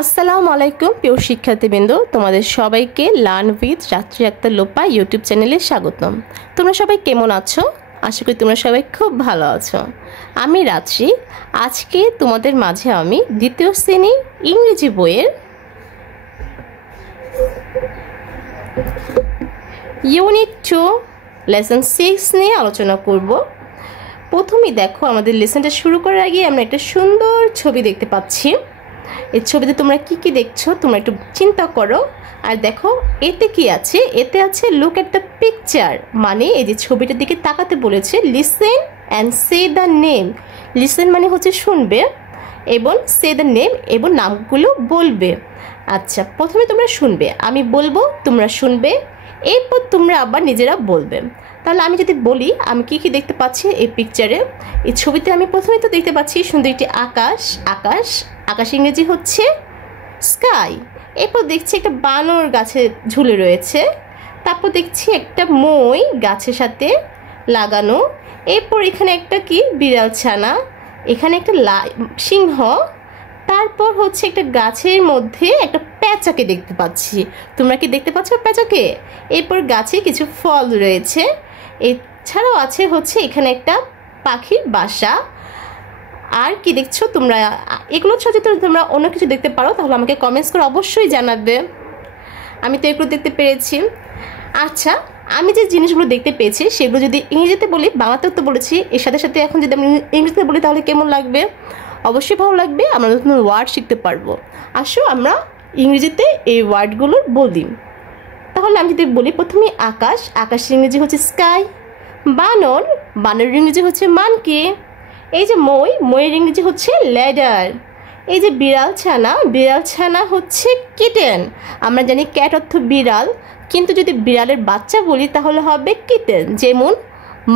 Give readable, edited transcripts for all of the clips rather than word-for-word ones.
আসসালামু আলাইকুম প্রিয় শিক্ষার্থীবৃন্দ, তোমাদের সবাইকে লার্ন উইথ রাত্রি আক্তার লোপা ইউটিউব চ্যানেলে স্বাগতম। তোমরা সবাই কেমন আছো? আশা করি তোমরা সবাই খুব ভালো আছো। আমি রাত্রি। আজকে তোমাদের মাঝে আমি দ্বিতীয় শ্রেণী ইংরেজি বইয়ের ইউনিট 2 লেসন 6 নিয়ে আলোচনা করব। প্রথমেই দেখো, আমাদের লেসনটা শুরু করার আগে আমরা একটা সুন্দর ছবি দেখতে পাচ্ছি। এই ছবিতে তোমরা কি কি দেখছো তোমরা একটু চিন্তা করো আর দেখো এতে কি আছে। এতে আছে লুক এট দ্য পিকচার, মানে এই যে ছবিটার দিকে তাকাতে বলেছে। Listen and say the name. Listen মানে হচ্ছে শুনবে এবং সে দ্য নেম এবং নামগুলো বলবে। আচ্ছা, প্রথমে তোমরা শুনবে, আমি বলবো তোমরা শুনবে, এরপর তোমরা আবার নিজেরা বলবে। তাহলে আমি যদি বলি আমি কি কি দেখতে পাচ্ছি এই পিকচারে, এই ছবিতে আমি প্রথমে তো দেখতে পাচ্ছি সুন্দর একটি আকাশ। আকাশ আকাশ ইংরেজি হচ্ছে স্কাই। এরপর দেখছি একটা বানর গাছে ঝুলে রয়েছে। তারপর দেখছি একটা মই গাছের সাথে লাগানো। এরপর এখানে একটা কি বিড়াল ছানা, এখানে একটা সিংহ। তারপর হচ্ছে একটা গাছের মধ্যে একটা পেঁচাকে দেখতে পাচ্ছি। তোমরা কি দেখতে পাচ্ছ পেঁচাকে? এরপর গাছে কিছু ফল রয়েছে। এছাড়াও আছে হচ্ছে এখানে একটা পাখির বাসা। আর কি দেখছো তোমরা? এগুলো যদি তোমরা অন্য কিছু দেখতে পারো তাহলে আমাকে কমেন্টস করে অবশ্যই জানাবে। আমি তো এগুলো দেখতে পেরেছি। আচ্ছা, আমি যে জিনিসগুলো দেখতে পেয়েছি সেগুলো যদি ইংরেজিতে বলি, বাংলাতেও তো বলেছি, এর সাথে সাথে এখন যদি আমি ইংরেজিতে বলি তাহলে কেমন লাগবে? অবশ্যই ভালো লাগবে, আমরা নতুন ওয়ার্ড শিখতে পারবো। আসো আমরা ইংরেজিতে এই ওয়ার্ডগুলো বলি। তাহলে আমি যদি বলি প্রথমে আকাশ, আকাশের ইংরেজি হচ্ছে স্কাই। বানর, বানরের ইংরেজি হচ্ছে মানকি। এই যে মই, ময়ের ইংরেজি হচ্ছে ল্যাডার। এই যে বিড়াল ছানা, বিড়াল ছানা হচ্ছে কিটেন। আমরা জানি ক্যাট অর্থ বিড়াল, কিন্তু যদি বিড়ালের বাচ্চা বলি তাহলে হবে কিটেন। যেমন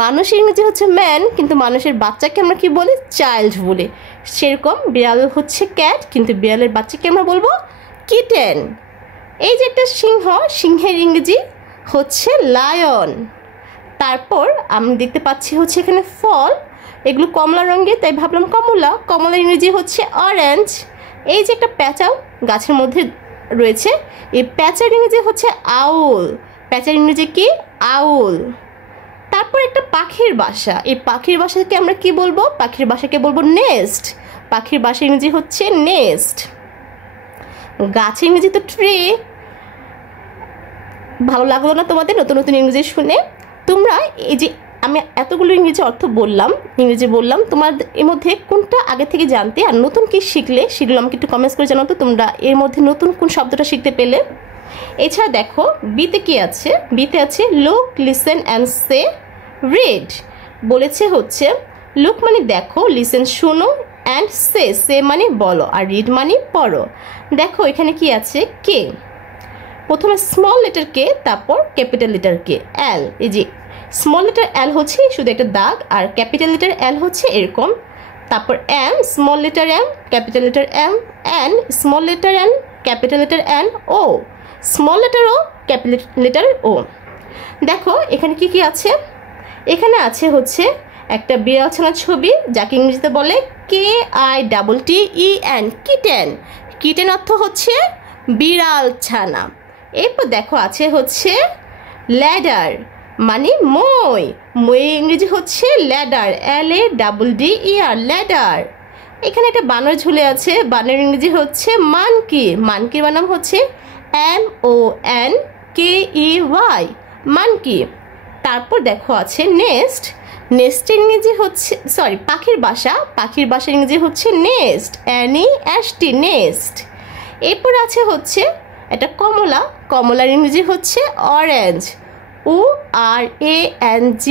মানুষের ইংরেজি হচ্ছে ম্যান, কিন্তু মানুষের বাচ্চাকে আমরা কি বলি? চাইল্ড বলি। সেরকম বিড়াল হচ্ছে ক্যাট, কিন্তু বিড়ালের বাচ্চাকে আমরা বলবো কিটেন। এই যে একটা সিংহ, সিংহের ইংরেজি হচ্ছে লায়ন। তারপর আমি দেখতে পাচ্ছি হচ্ছে এখানে ফল, এগুলো কমলা রঙের তাই ভাবলাম কমলা। কমলার ইংরেজি হচ্ছে অরেঞ্জ। এই যে একটা প্যাঁচাও গাছের মধ্যে রয়েছে, এই প্যাঁচার ইংরেজি হচ্ছে আউল। প্যাঁচার ইংরেজি কি? আউল। তারপর একটা পাখির বাসা, এই পাখির বাসাকে আমরা কি বলবো? পাখির বাসাকে বলবো নেস্ট। পাখির বাসা ইংরেজি হচ্ছে নেস্ট। গাছের ইংরেজি তো ট্রি। ভালো লাগলো না তোমাদের নতুন নতুন ইংরেজি শুনে? তোমরা এই যে আমি এতগুলো ইংরেজি অর্থ বললাম, ইংরেজি বললাম, তোমার এর মধ্যে কোনটা আগে থেকে জানতে আর নতুন কি শিখলে সেগুলো আমাকে একটু কমেন্টস করে জানাও তো তোমরা এর মধ্যে নতুন কোন শব্দটা শিখতে পেলে। এছাড়া দেখো বিতে কি আছে? বিতে আছে look, listen and say, read. বলেছে হচ্ছে লুক মানে দেখো, লিসেন শোনো, অ্যান্ড সে, সে মানে বলো, আর রিড মানে পড়ো। দেখো এখানে কি আছে? কে। প্রথমে স্মল লেটার কে, তারপর ক্যাপিটাল লেটার কে, এল। এই যে স্মল লেটার এল হচ্ছে শুধু একটা দাগ, আর ক্যাপিটাল লেটার এল হচ্ছে এরকম। তারপর M, small letter M, capital letter M, N, small letter N, capital letter N, O, small letter O, capital letter O. দেখো এখানে কি কি আছে? এখানে আছে হচ্ছে একটা বিড়াল ছানার ছবি, যাকে ইংরেজিতে বলে KITTEN, কিটেন। কিটেন অর্থ হচ্ছে বিড়াল ছানা। এরপর দেখো আছে হচ্ছে ল্যাডার, মানে মই। মই ইংরেজি হচ্ছে ল্যাডার, LADDER, ল্যাডার। এখানে একটা বানর ঝুলে আছে, বানর ইংরেজি হচ্ছে মানকি। মানকির বানাম হচ্ছে MONKEY, মানকি। তারপর দেখো আছে নেস্ট। নেস্টের ইংরেজি হচ্ছে পাখির বাসা। পাখির বাসার ইংরেজি হচ্ছে নেস্ট, NEST, নেস্ট। এরপর আছে হচ্ছে একটা কমলা। কমলার ইংরেজি হচ্ছে অরেঞ্জ, ORANGE,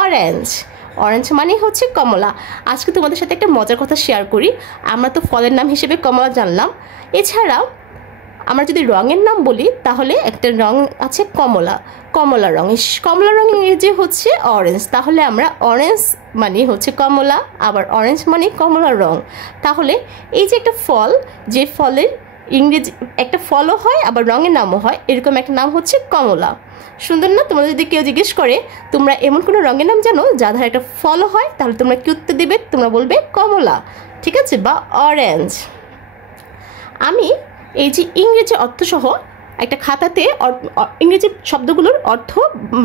অরেঞ্জ। অরেঞ্জ মানে হচ্ছে কমলা। আজকে তোমাদের সাথে একটা মজার কথা শেয়ার করি। আমরা তো ফলের নাম হিসেবে কমলা জানলাম, এছাড়াও আমরা যদি রঙের নাম বলি তাহলে একটা রং আছে কমলা, কমলা রং। কমলা রং ইংরেজি হচ্ছে অরেঞ্জ। তাহলে আমরা অরেঞ্জ মানে হচ্ছে কমলা, আবার অরেঞ্জ মানে কমলা রং। তাহলে এই যে একটা ফল, যে ফলের ইংরেজি একটা ফলও হয় আবার রঙের নামও হয়, এরকম একটা নাম হচ্ছে কমলা। সুন্দর না? তোমাদের যদি কেউ জিজ্ঞেস করে তোমরা এমন কোনো রঙের নাম জানো যা ধারে একটা ফলও হয়, তাহলে তোমরা কি উত্তর দেবে? তোমরা বলবে কমলা, ঠিক আছে, বা অরেঞ্জ। আমি এই যে ইংরেজি অর্থসহ একটা খাতাতে ইংরেজি শব্দগুলোর অর্থ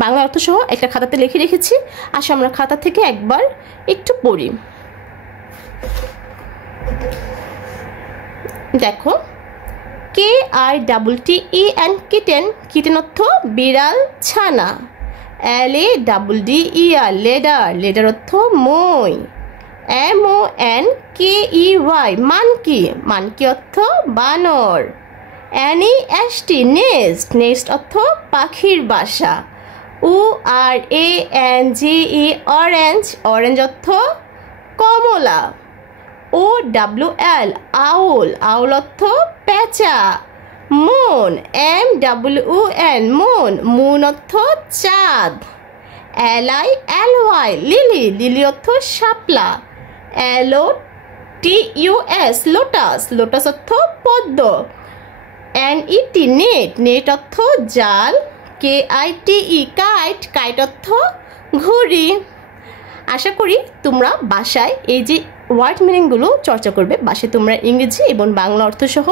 বাংলা অর্থসহ একটা খাতাতে লিখে রেখেছি। আসলে আমরা খাতা থেকে একবার একটু পড়ি। দেখো, KITTEN কিটেন, কিটেন অর্থ বিড়াল ছানা। LADDER লেডার, লেডার অর্থ মই। MONKEY মানকি, মানকি অর্থ বানর। NEST নেস্ট, নেস্ট অর্থ পাখির বাসা। ORANGE অরেঞ্জ, অরেঞ্জ অর্থ কমলা। OWL আউল, আউল অর্থ পেঁচা। মুন, MWN মুন, মুন অর্থ চাঁদ। LILY লিলি, লিলি অর্থ শাপলা। LOTUS লোটাস, লোটাস অর্থ পদ্ম। NET নেট, নেট অর্থ জাল। KITE কাইট, কাইট অর্থ ঘুড়ি। আশা করি তোমরা বাসায় এই যে ওয়ার্ড মিনিংগুলো চর্চা করবে। বাসায় তোমরা ইংরেজি এবং বাংলা অর্থসহ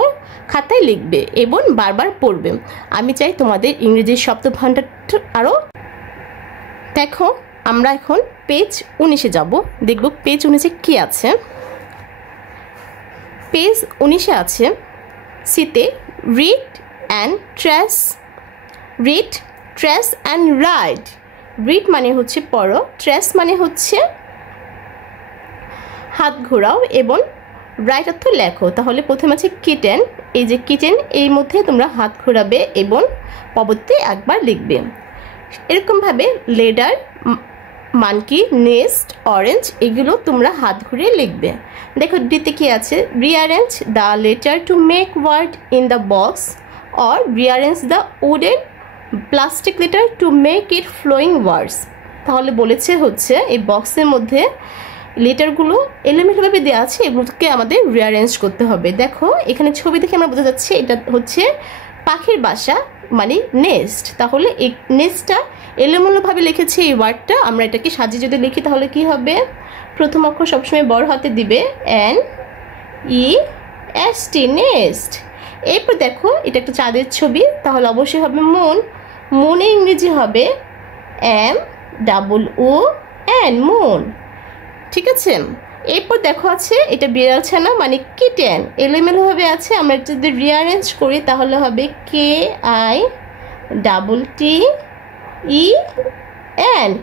খাতায় লিখবে এবং বারবার পড়বে। আমি চাই তোমাদের ইংরেজির শব্দভাণ্ডারটা আরও। দেখো, আমরা এখন পেজ 19-এ যাব, দেখব পেজ 19-এ কী আছে। পেজ 19-এ আছে সিতে read and trace, read, trace and right. Read মানে হচ্ছে পড়ো, ট্রেস মানে হচ্ছে হাত ঘোরাও এবং রাইট অর্থ লেখো। তাহলে প্রথমে আছে কিটেন, এই যে কিটেন, এই মধ্যে তোমরা হাত ঘোরাবে এবং পরবর্তী একবার লিখবে। এরকমভাবে লেডার, মানকি, নেস্ট, অরেঞ্জ এগুলো তোমরা হাত ঘুরিয়ে লিখবে। দেখো ডিতে কি আছে, rearrange the letter to make word in the box or rearrange the wooden plastic letter to make it flowing words. তাহলে বলেছে হচ্ছে এই বক্সের মধ্যে লেটারগুলো এলোমেলোভাবে দেওয়া আছে, এগুলোকে আমাদের রিঅ্যারেঞ্জ করতে হবে। দেখো এখানে ছবি দেখে আমরা বোঝা যাচ্ছে এটা হচ্ছে পাখির বাসা মানে নেস্ট। তাহলে এই নেস্টটা এলোমেলোভাবে লিখেছে এই ওয়ার্ডটা। আমরা এটাকে সাজিয়ে যদি লিখি তাহলে কি হবে, প্রথম অক্ষর সবসময় বড় হাতে দিবে, NEST নেস্ট। এরপর দেখো এটা একটা চাঁদের ছবি, তাহলে অবশ্যই হবে মুন, মুনের ইংরেজি হবে MOON মুন। ঠিক আছে, এরপর দেখো আছে এটা বিড়াল ছানা মানে কিটেন, এলোমেলোভাবে আছে। আমরা যদি রিঅ্যারেঞ্জ করি তাহলে হবে KITTEN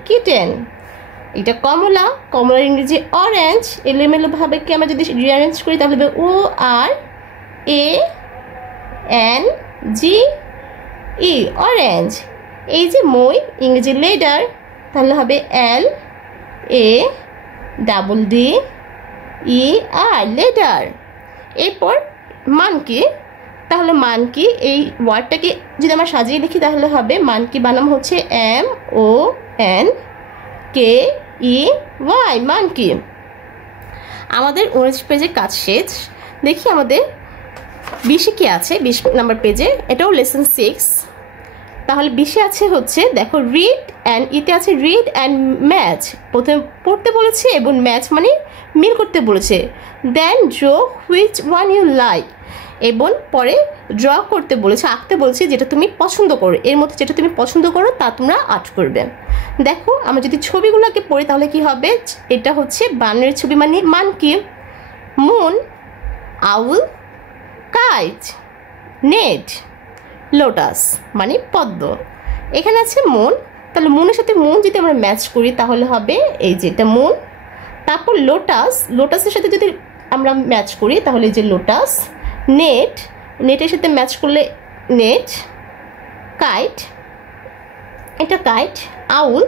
কিটেন। এটা কমলা, কমলার ইংরেজি অরেঞ্জ, এলোমেলোভাবে কি আমরা যদি রিঅ্যারেঞ্জ করি তাহলে হবে ORANGE অরেঞ্জ। এই যে মই, ইংরেজি লেডার, তাহলে হবে LADDER লেডার। এরপর মানকি, তাহলে মানকি এই ওয়ার্ডটাকে যদি আমরা সাজিয়ে লিখি তাহলে হবে মানকি বানাম হচ্ছে MONKEY মানকি। আমাদের 19 পেজের কাজ শেষ। দেখি আমাদের 20-এ কি আছে, 20 নম্বর পেজে, এটাও লেসন 6। তাহলে 20-এ আছে হচ্ছে দেখো রিড অ্যান্ড ইতে আছে রিড অ্যান্ড ম্যাচ। প্রথমে পড়তে বলেছে এবং ম্যাচ মানে মিল করতে বলেছে। Then draw which one you like, এবং পরে ড্র করতে বলেছে, আঁকতে বলেছে যেটা তুমি পছন্দ করো, এর মধ্যে যেটা তুমি পছন্দ করো তা তোমরা আর্ট করবে। দেখো আমরা যদি ছবিগুলোকে পড়ি তাহলে কি হবে, এটা হচ্ছে বানরের ছবি মানে মানকি, মুন, আউল, কাইট, নেট, লোটাস মানে পদ্ম। এখানে আছে মুন, তাহলে মুনের সাথে মুন যদি আমরা ম্যাচ করি তাহলে হবে এই যে এটা মুন। তারপর লোটাস, লোটাসের সাথে যদি আমরা ম্যাচ করি তাহলে যে লোটাস। নেট, নেটের সাথে ম্যাচ করলে নেট। কাইট, এটা কাইট। আউল,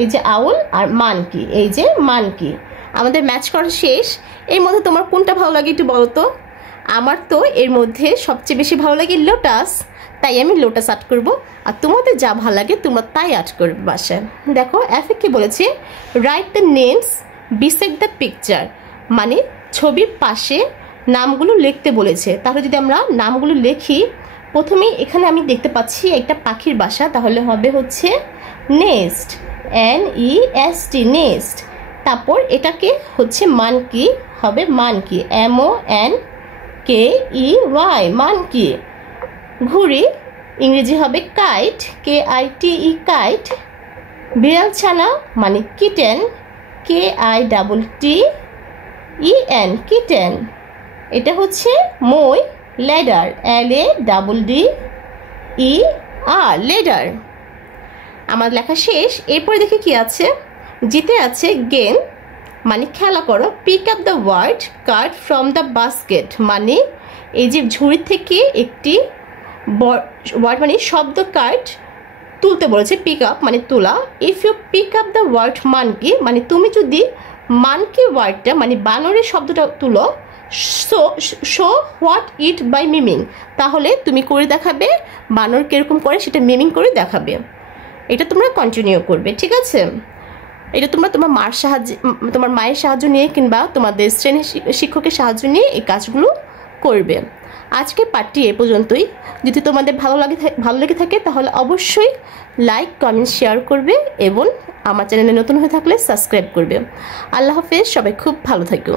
এই যে আউল। আর মানকি, এই যে মানকি। আমাদের ম্যাচ করা শেষ। এর মধ্যে তোমার কোনটা ভালো লাগে একটু বলো তো। আমার তো এর মধ্যে সবচেয়ে বেশি ভালো লাগে লোটাস, তাই আমি লোটাস আর্ট করব। আর তোমাদের যা ভালো লাগে তোমরা তাই আর্ট করবে বাসায়। দেখো এফে কি বলেছে, write the names beside the picture, মানে ছবির পাশে নামগুলো লিখতে বলেছে। তাহলে যদি আমরা নামগুলো লিখি, প্রথমেই এখানে আমি দেখতে পাচ্ছি একটা পাখির বাসা, তাহলে হবে হচ্ছে নেস্ট, NEST নেস্ট। তারপর এটাকে হচ্ছে মানকি, হবে মানকি, KEY মানকি। ঘুড়ি ইংরেজি হবে কাইট, KITE কাইট। বিড়াল ছানা মানে কিটেন, KITTEN কিটেন। এটা হচ্ছে মই, ল্যাডার, LADDER লেডার। আমার লেখা শেষ। এরপরে দেখে কি আছে, জিতে আছে গেম মানে খেলা করো, pick up the word card from the basket মানে এই যে ঝুড়ি থেকে একটি ওয়ার্ড মানে শব্দ কার্ড তুলতে বলেছে, পিক আপ মানে তোলা। If you pick up the word monkey মানে তুমি যদি মানকি ওয়ার্ডটা মানে বানরের শব্দটা তুলো, show what it by miming তাহলে তুমি করে দেখাবে বানর কীরকম করে সেটা মিমিং করে দেখাবে। এটা তোমরা কন্টিনিউ করবে, ঠিক আছে? এটা তোমরা তোমার মায়ের সাহায্য নিয়ে কিংবা তোমাদের শ্রেণী শিক্ষকের সাহায্য নিয়ে এই কাজগুলো করবে। আজকের পাঠটি এ পর্যন্তই। যদি তোমাদের ভালো লেগে থাকে তাহলে অবশ্যই লাইক, কমেন্ট, শেয়ার করবে এবং আমার চ্যানেলে নতুন হয়ে থাকলে সাবস্ক্রাইব করবে। আল্লাহ হাফেজ, সবাই খুব ভালো থাকো।